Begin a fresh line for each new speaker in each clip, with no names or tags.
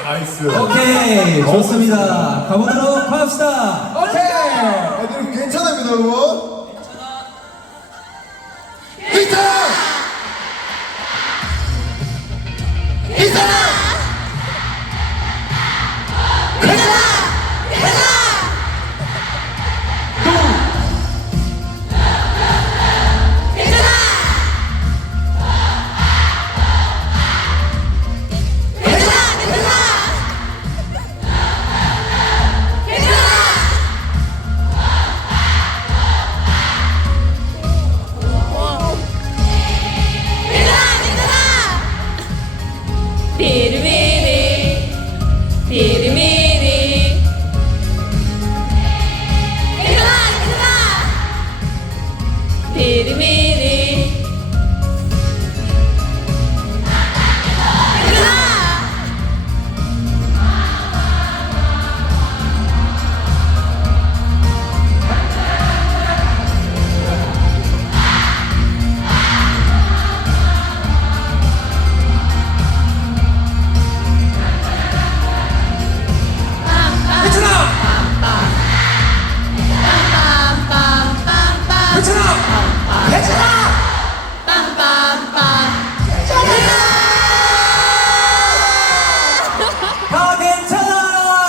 나이스.
오케이, 좋습니다. 가보도록 합시다.
오케이. 여러분 괜찮습니다, 여러분. 괜찮아. 괜찮아.
비리비리 비리비리 괜찮아 비리비리
다 괜찮아.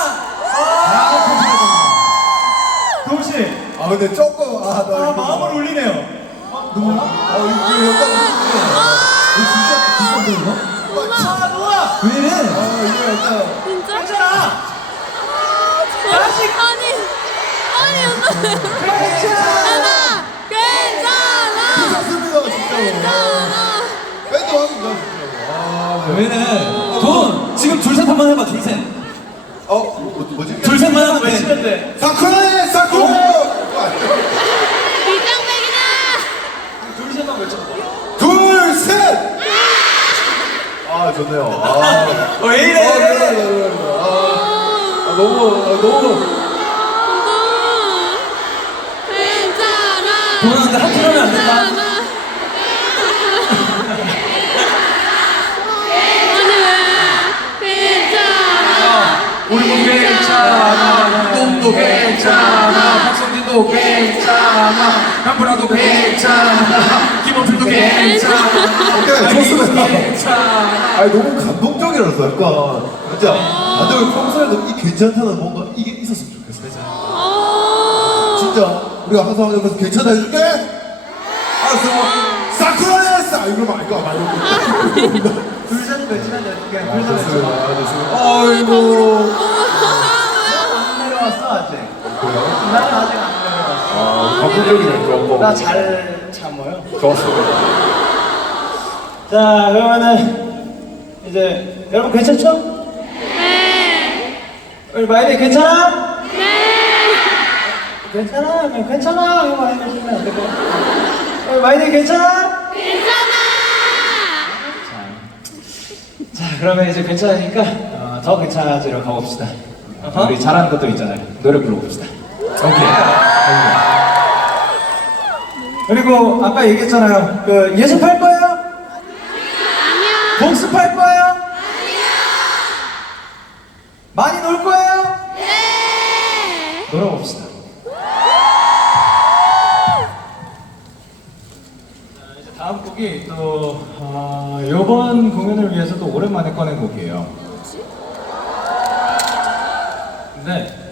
도시.
아 근데 조금 나 이거
마음을 울리네요.
누구야?
이거 약간
진짜 비싼데 이거?
노아.
왜 이래?
이거 약간
진짜?
괜찮아.
아니 괜찮아 괜찮아
괜찮습니다 진짜로.
괜찮아
밴드 왕입니다 진짜로.
왜는 돈 지금 둘셋 한번 해봐. 둘셋.
뭐지?
둘셋만 하면 돼.
외치면 돼.
사쿠라네 사쿠라.
이장백이다
둘셋만 외쳐봐.
둘 셋. 아 좋네요.
왜 이래?
너무
괜찮아
돈 하는데 하트 하면 안 된다.
아니 왜 괜찮아
우리도 괜찮아. 똥도 괜찮아. 박성진도 괜찮아. 강프라도 괜찮아. 김원필도 괜찮아.
오케이 좋습니다.
괜찮아.
아니 너무 감동적이라서 약간 진짜 다들 평소에도 이 괜찮다는 뭔가 이게 있었으면 좋겠어. 진짜 우리가 항상 옆에서 괜찮아 해줄게. 알았어. 사쿠라네 사 이러면 이거 말고.
둘셋 외치면 돼. 그냥 둘셋
알겠습니다.
외쳐.
알겠습니다. 아이고.
안 내려왔어 아직. 나는 아직 안 내려왔어.
감동적이네 조금.
나 잘 참아요.
좋았습니다.
자 그러면은 이제 여러분 괜찮죠?
네
우리 마이디 괜찮아?
네
괜찮아? 그냥 괜찮아 이거 많이 해주면 안 될까요? 우리 마이디 괜찮아?
괜찮아
자 그러면 이제 괜찮으니까 더 괜찮아지러 가봅시다. 우리 잘하는 것도 있잖아요. 노래 불러봅시다. 오케이. 그리고 아까 얘기했잖아요. 그 예습할 거예요?
아니야
복습할 거예요? 많이 놀 거예요?
네
놀아봅시다. 자, 이제 다음 곡이 또 이번 공연을 위해서 또 오랜만에 꺼낸 곡이에요. 근데